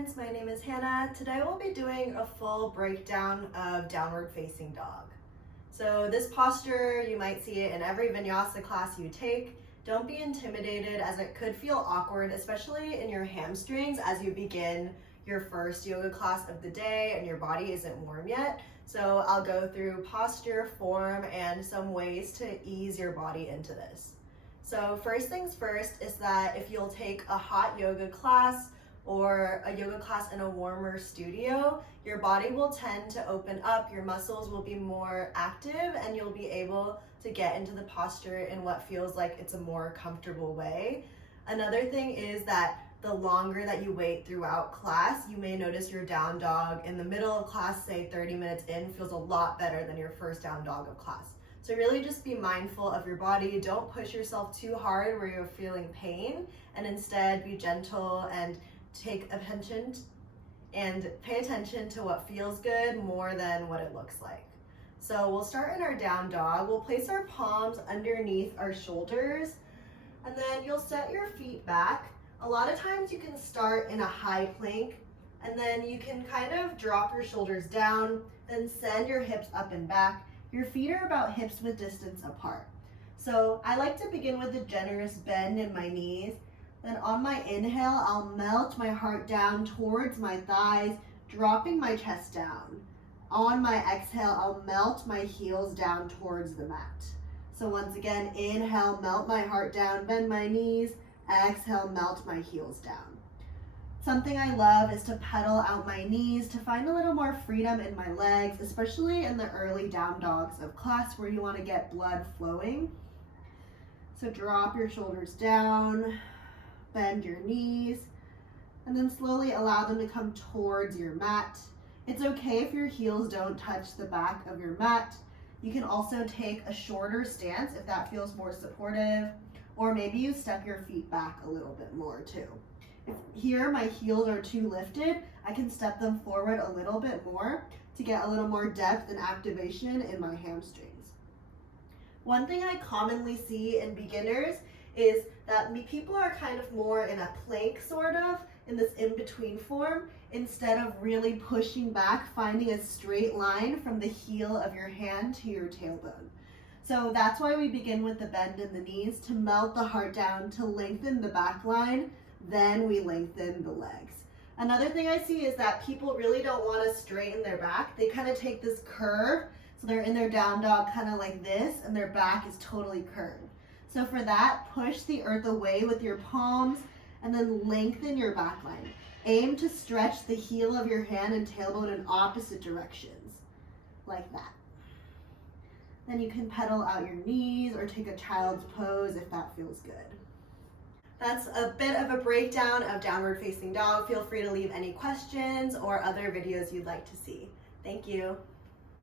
students, my name is Hannah. Today we'll be doing a full breakdown of downward facing dog. So this posture, you might see it in every vinyasa class you take. Don't be intimidated as it could feel awkward, especially in your hamstrings as you begin your first yoga class of the day and your body isn't warm yet. So I'll go through posture, form, and some ways to ease your body into this. So first things first is that if you'll take a hot yoga class or a yoga class in a warmer studio, your body will tend to open up, your muscles will be more active, and you'll be able to get into the posture in what feels like it's a more comfortable way. Another thing is that the longer that you wait throughout class, you may notice your down dog in the middle of class, say 30 minutes in, feels a lot better than your first down dog of class. So really just be mindful of your body. Don't push yourself too hard where you're feeling pain, and instead be gentle and take attention and pay attention to what feels good more than what it looks like. So we'll start in our down dog. We'll place our palms underneath our shoulders, and then you'll set your feet back. A lot of times you can start in a high plank, and then you can kind of drop your shoulders down, then send your hips up and back. Your feet are about hips width distance apart. So I like to begin with a generous bend in my knees. Then on my inhale, I'll melt my heart down towards my thighs, dropping my chest down. On my exhale, I'll melt my heels down towards the mat. So once again, inhale, melt my heart down, bend my knees. Exhale, melt my heels down. Something I love is to pedal out my knees to find a little more freedom in my legs, especially in the early down dogs of class where you want to get blood flowing. So drop your shoulders down, bend your knees, and then slowly allow them to come towards your mat. It's okay if your heels don't touch the back of your mat. You can also take a shorter stance if that feels more supportive, or maybe you step your feet back a little bit more too. If here my heels are too lifted, I can step them forward a little bit more to get a little more depth and activation in my hamstrings. One thing I commonly see in beginners is that people are kind of more in a plank sort of, in this in-between form, instead of really pushing back, finding a straight line from the heel of your hand to your tailbone. So that's why we begin with the bend in the knees, to melt the heart down, to lengthen the back line, then we lengthen the legs. Another thing I see is that people really don't want to straighten their back. They kind of take this curve, so they're in their down dog kind of like this, and their back is totally curved. So for that, push the earth away with your palms, and then lengthen your back line. Aim to stretch the heel of your hand and tailbone in opposite directions, like that. Then you can pedal out your knees or take a child's pose if that feels good. That's a bit of a breakdown of downward facing dog. Feel free to leave any questions or other videos you'd like to see. Thank you.